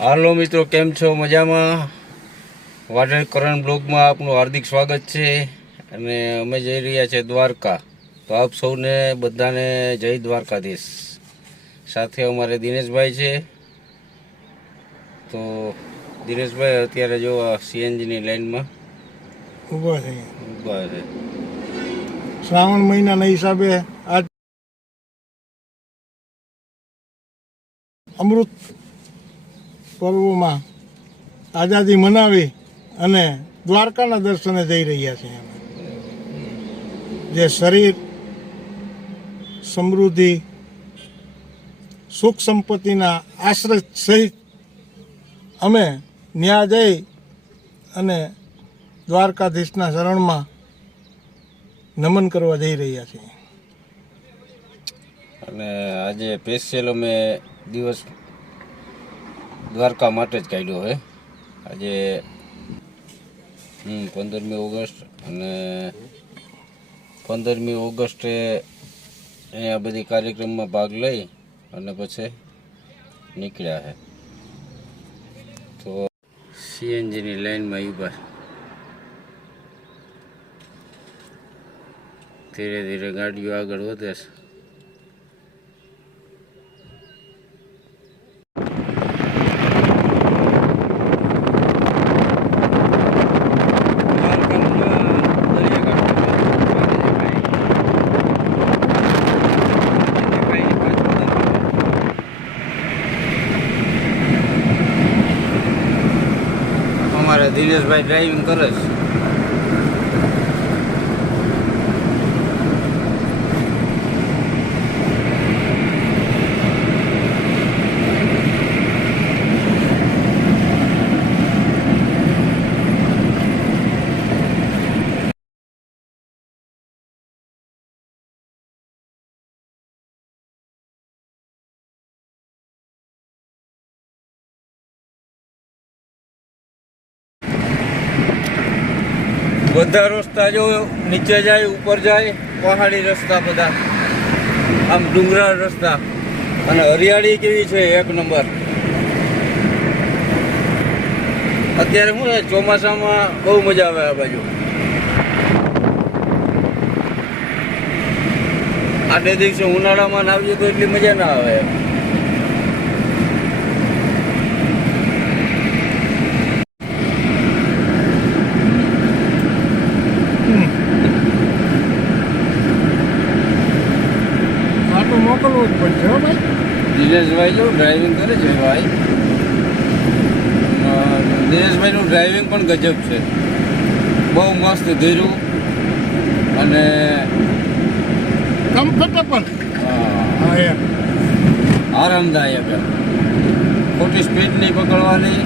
હાલો મિત્રો કેમ છો? મજામાં? વાઢેર કરણ બ્લોગમાં આપનું હાર્દિક સ્વાગત છે. અને અમે જઈ રહ્યા છીએ દ્વારકા. તો આપ સૌને બધાને જય દ્વારકાધીશ. સાથે અમારે દિનેશભાઈ છે. તો દિનેશભાઈ અત્યારે જો આ સીએનજીની લાઈનમાં. ઊભા છે. ઊભા છે. શ્રાવણ મહિનાના હિસાબે આજ અમૃત પર્વમાં આઝાદી મનાવી અને દ્વારકાના દર્શને જઈ રહ્યા છીએ અમે જે શરીર, સમૃદ્ધિ, સુખ સંપત્તિના આશ્રય સહિત અમે ન્યા જઈ અને દ્વારકાધીશના શરણમાં નમન કરવા જઈ રહ્યા છીએ. અને આજે સ્પેશિયલ અમે દિવસ દ્વારકા માટે જ કાઢ્યો છે આજે, હમ, પંદરમી ઓગસ્ટ અને પંદરમી ઓગસ્ટે અહીંયા બધી કાર્યક્રમમાં ભાગ લઈ અને પછી નીકળ્યા છે તો સીએનજીની લાઈનમાં ઊભા ધીરે ધીરે ગાડીઓ આગળ વધે છે. દિનેશભાઈ ડ્રાઇવિંગ કરે છે. બધા રસ્તા જો નીચે જાય, ઉપર જાય, પહાડી રસ્તા બધા. આમ ડુંગરાળ રસ્તા. અને હરિયાળી કેવી છે એક નંબર. અત્યારે શું છે, ચોમાસામાં બહુ મજા આવે આ બાજુ. આટલે દિવસે ઉનાળામાં આવીએ તો એટલી મજા ના આવે આટલું મોકલવું જ પડશે હો ભાઈ દિનેશભાઈ જો ડ્રાઇવિંગ કરે છે ભાઈ દિનેશભાઈનું ડ્રાઇવિંગ પણ ગજબ છે. બહુ મસ્ત ધીરું અને કમ્ફર્ટેબલ. આરામદાયક. ખોટી સ્પીડ નહીં પકડવાની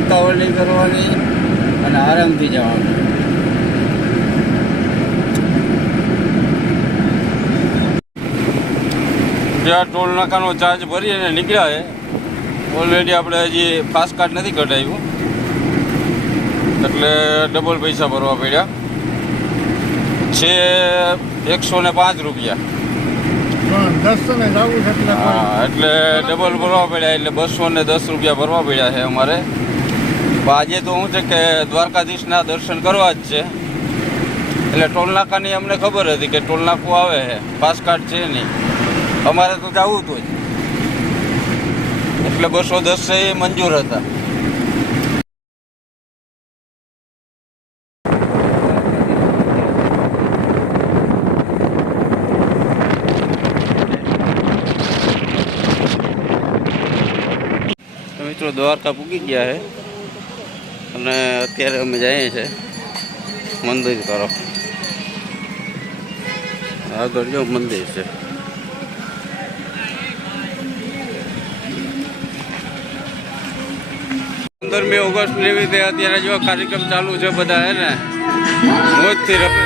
ઉતાવળ નહીં કરવાની અને આરામથી જવાનું. ત્યાં ટોલ નાકાનો ચાર્જ ભરી અને નીકળ્યા છે. ઓલરેડી આપણે હજી પાસ કાર્ડ નથી કઢાવ્યું. એટલે ડબલ પૈસા ભરવા પડ્યા. છે એકસો ને પાંચ રૂપિયા. હા એટલે ડબલ ભરવા પડ્યા એટલે બસો ને દસ રૂપિયા ભરવા પડ્યા છે અમારે. આજે તો શું છે કે દ્વારકાધીશના દર્શન કરવા જ છે. એટલે ટોલ નાકાની અમને ખબર હતી કે ટોલ નાકું આવે છે. પાસ કાર્ડ છે નહીં. અમારે તો જવું હતું જ. એટલે બસો દસ છે એ મંજૂર હતા. મિત્રો દ્વારકા પૂકી ગયા છે અને અત્યારે અમે જઈએ છીએ મંદિર તરફ. આગળ જો મંદિર છે. પંદરમી ઓગસ્ટની રીતે અત્યારે જો કાર્યક્રમ ચાલુ છે બધા હે ને? મોજથી રમે.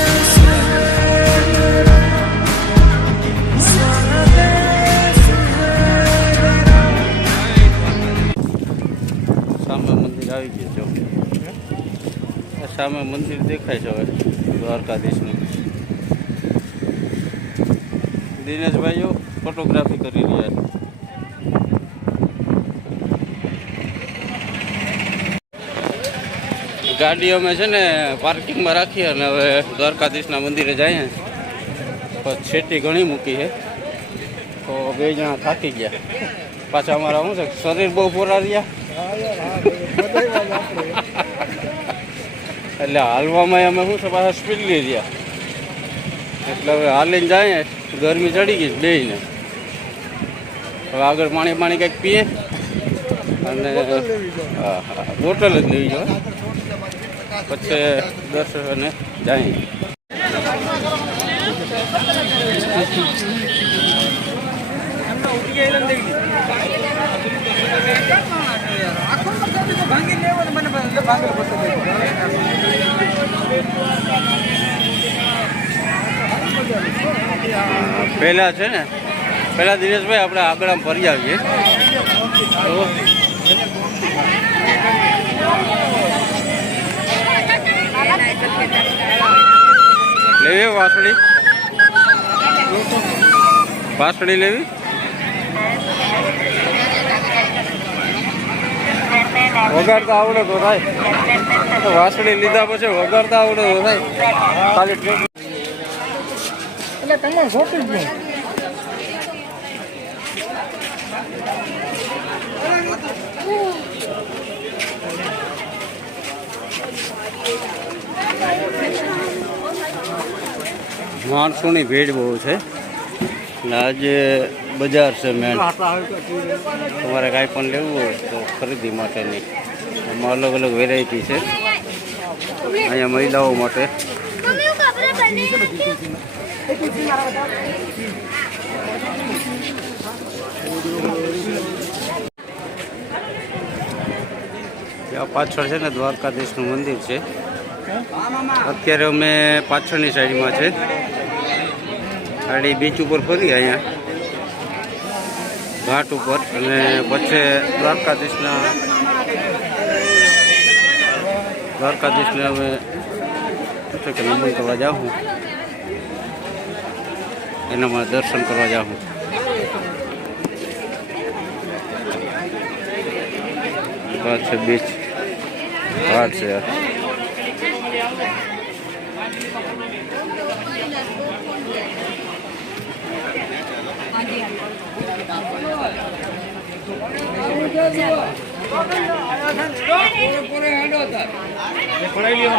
સામે મંદિર આવી ગયું જો આ સામે મંદિર દેખાય છે હવે દ્વારકાધીશનું દિનેશભાઈઓ ફોટોગ્રાફી કરી રહ્યા છે ગાડી અમે છે ને પાર્કિંગમાં રાખી અને હવે દ્વારકાધીશના મંદિરે જઈએ તો છેટી ઘણી મૂકી છે તો બે જણા થાકી ગયા પાછા અમારા શું છે? શરીર બહુ પોરા રહ્યા એટલે હાલવામાં અમે શું છે, પાછા સ્પીડ લઈ રહ્યા. એટલે હવે હાલીને જાય, ગરમી ચડી ગઈ બેયને હવે આગળ પાણી પાણી કંઈક પીએ અને બોટલ જ લેવી જોઈએ. પછી દર્શને જાય. પહેલાં છે ને પહેલાં દિનેશભાઈ આપણે આગળ આમ ફરી આવીએ. લેવી વાસળી? વાસળી લેવી? વગાડતા આવડે તો થાય. વાસણી લીધા પછી વગાડતા આવડે તો થાય. ખાલી એટલે તમે ખોટી જ નહીં માણસોની ભીડ બહુ છે. ને આજે બજાર છે મેન તમારે કાંઈ પણ લેવું હોય તો ખરીદી માટેની. એમાં અલગ અલગ વેરાયટી છે. અહીંયા મહિલાઓ માટે. ત્યાં પાછળ છે ને દ્વારકાધીશનું મંદિર છે. અત્યારે અમે પાછળની સાઈડમાં છે. ગાડી બીચ ઉપર ફરી અહીંયા ઘાટ ઉપર અને પછી દ્વારકાધીશના દ્વારકાધીશને અમે શું કે નમન કરવા જાઉં એના માટે દર્શન કરવા જાઉં છે, બીચ. ઘાટ છે.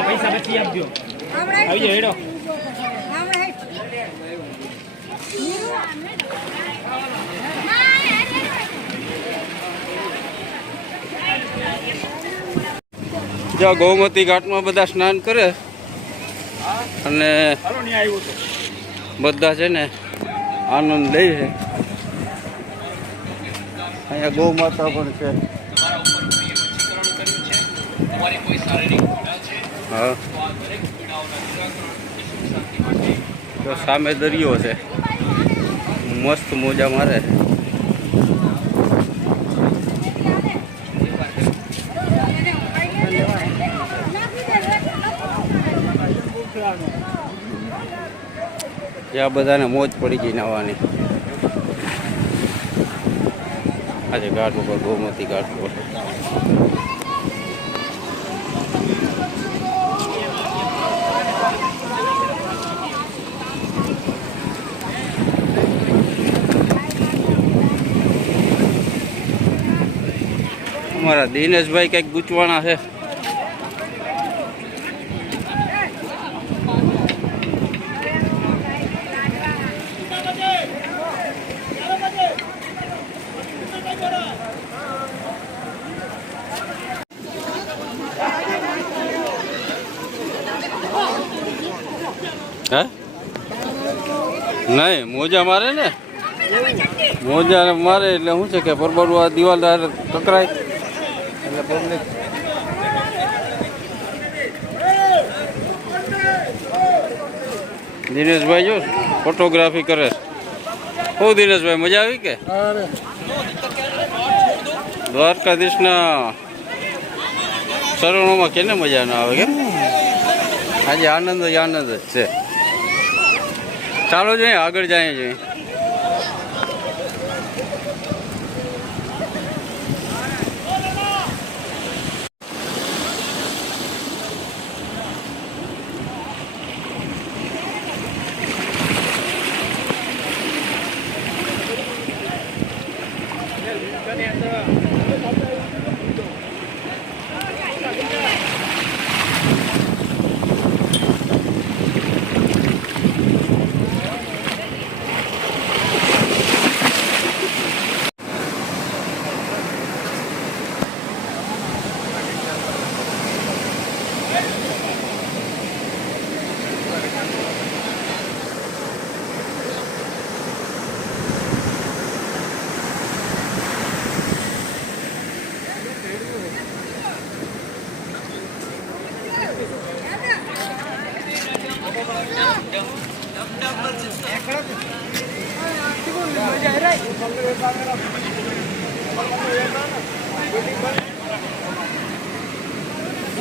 પૈસા પછી આપજો આવી જાઓ હેડો જ્યાં ગૌમતી ઘાટમાં બધા સ્નાન કરે અને બધા છે ને આનંદ લે છે. અહીંયા ગૌ માતા પણ છે. હા. તો સામે દરિયો છે. મસ્ત મોજા મારે. જ્યાં બધાને મોજ પડી ગઈ નાવાની. આજે ઘાટ ઉપર ગૌમતી ઘાટ ઉપર. અમારા દિનેશભાઈ કંઈક ગૂંચવાના છે. હે? નહીં મોજા મારે ને? મોજા મારે એટલે શું છે કે પરબરું આ દિવાલ ટકરાય એટલે પબ્લિક. દિનેશભાઈ જો ફોટોગ્રાફી કરે હું દિનેશભાઈ મજા આવી કે? દ્વારકાધીશના શરણોમાં કેને મજા ના આવે કેમ આજે આનંદ જ આનંદ જ છે. ચાલો જોઈએ આગળ જાય જોઈએ.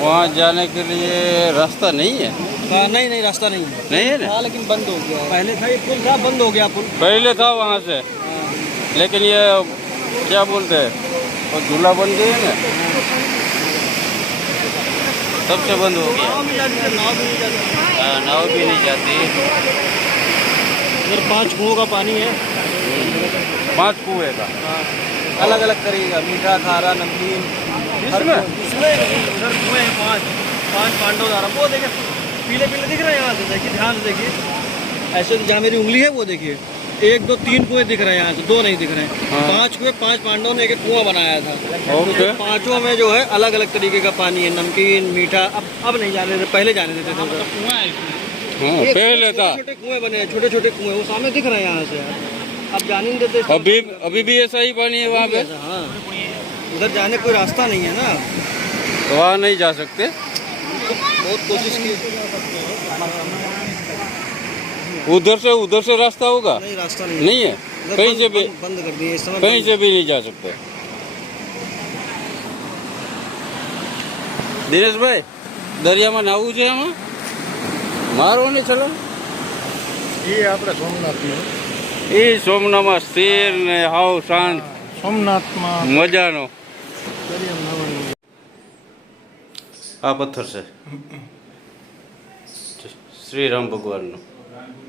वहाँ जाने के लिए रास्ता नहीं है? हाँ, नहीं नहीं रास्ता नहीं है। नहीं है ना? हाँ लेकिन बंद हो गया पहले था ये पुल था बंद हो गया पुल। पहले था वहाँ से। लेकिन ये क्या बोलते हैं? वो झूला बन है ना? तब से बंद हो गया। नाव भी नाव भी नहीं जाती। हाँ, नाव भी नहीं जाती। इधर पाँच कुओं का पानी है। पाँच कुएँ का? अलग अलग तरीके का मीठा खारा नमकीन इसमें? इसमें उधर कुएँ हैं पाँच पाँच पांडव द्वारा वो देखे पीले पीले दिख रहे हैं यहाँ से देखिए ध्यान से देखिए। ऐसे तो जहाँ मेरी उंगली है वो देखिए। एक दो तीन कुएँ दिख रहे हैं यहाँ से दो नहीं दिख रहे हैं। हाँ। पाँच कुएँ पाँच पांडवों ने एक कुआँ बनाया था। ओके। पाँचों में जो है अलग अलग तरीके का पानी है नमकीन मीठा। अब अब नहीं जाने देते पहले जाने देते थे उधर। हाँ पहले था। छोटे कुएँ बने हैं छोटे छोटे कुएँ वो सामने दिख रहे हैं यहाँ से। अब जाने नहीं देते अभी अभी भी ऐसा ही पानी है वहाँ पे हाँ उधर जाने कोई रास्ता नहीं है ना तो वहाँ नहीं जा सकते बहुत कोशिश की उधर से उधर से रास्ता होगा नहीं रास्ता नहीं नहीं है उधर कहीं बंद- से भी बंद- बंद कर दिए इस समय कहीं बंद- से भी नहीं जा सकते દિનેશભાઈ દરિયામાં નાવું છે આમાં મારો ને ચલો એ આપણે સોમનાથનું એ સોમનામાં શેર ને હાવ શાંત સોમનાથમાં મજાનો દરિયામાં નાવાનું આ પથ્થર છે શ્રી રામ ભગવાનનો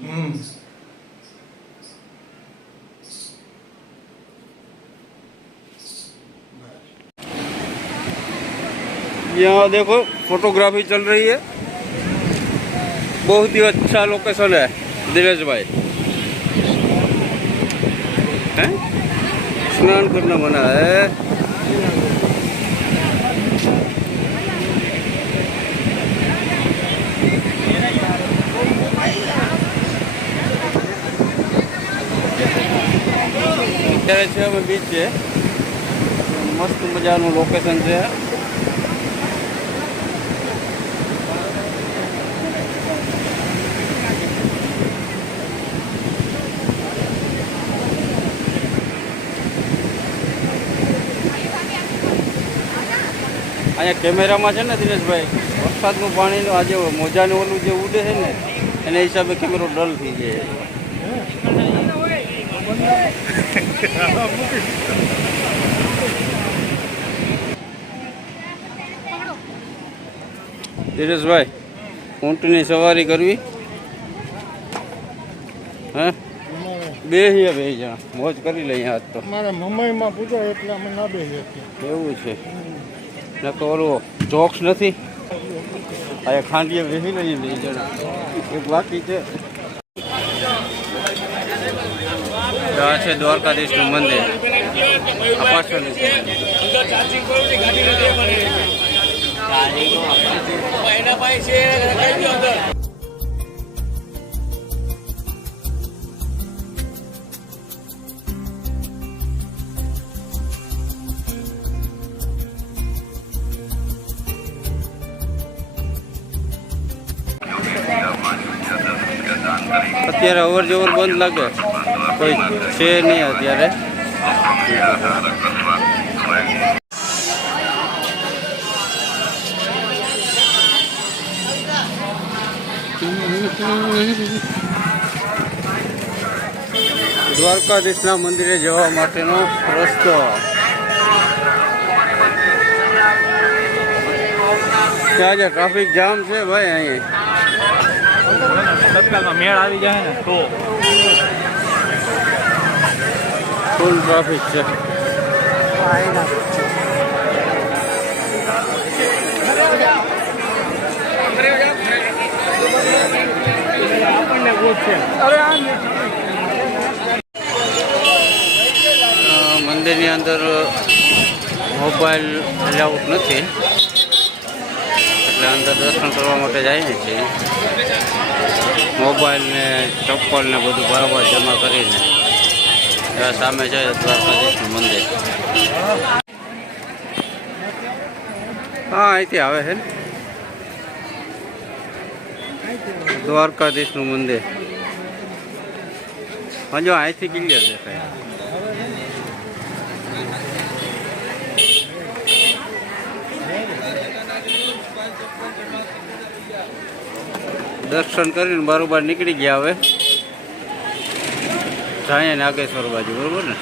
હમ यहाँ देखो फोटोग्राफी चल रही है बहुत ही अच्छा लोकेशन है दिनेश भाई হ্যাঁ স্নান করলে মনে হয় અત્યારે છે અમે બીચ છે. મસ્ત મજાનું લોકેશન છે. અહીંયા કેમેરામાં છે ને દિનેશભાઈ વરસાદનું પાણીનું આજે મોજાનું ઓલું જે ઉડે છે ને એના હિસાબે કેમેરો ડલ થઈ જાય. દિનેશભાઈ ઊંટની સવારી કરવી? હે? બે હે બે જણા મોજ કરી લઈએ આજ તો. મારા મમ્મીમાં પૂજા એટલે અમે ના બે એવું છે. નકર ઓલું જોક્સ નથી. આ ખાંડીએ બેસી નહીં લઈ જણા. એક બાકી છે. આ છે દ્વારકાધીશનું મંદિર. પાછળનું છે. અત્યારે અવર જવર બંધ લાગે. કોઈ છે નહીં અત્યારે. દ્વારકાધીશના મંદિરે જવા માટેનો રસ્તો. ત્યાં જે ટ્રાફિક જામ છે ભાઈ અહીંયા તત્કાલમાં મેળ આવી જાય ને તો ફૂલ ટ્રાફિક છે અ, મંદિરની અંદર મોબાઈલ એલાઉટ નથી. એટલે દર્શન કરવા માટે જઈએ છીએ. ને, ચપ્પલ ને બધું બરાબર જમા કરીને એવા સામે છે દ્વારકાધીશનું મંદિર. હા, અહીંથી આવે છે ને. દ્વારકાધીશનું મંદિર. હજુ અહીંથી ક્લિયર દેખાય. દર્શન કરીને બરોબર નીકળી ગયા હવે. જાય નાગેશ્વર બાજુ, બરોબર ને?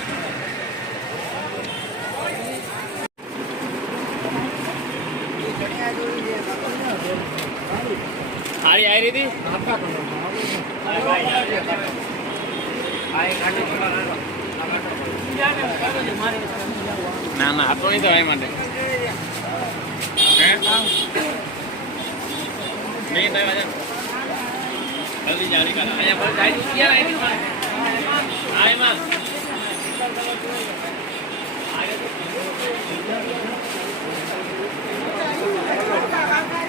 ના ના હતો નહીં તો એ માટે નહીં જલ્દી જારી કરા અહીંયા પર જાય. ક્યાં આવી હા એમાં.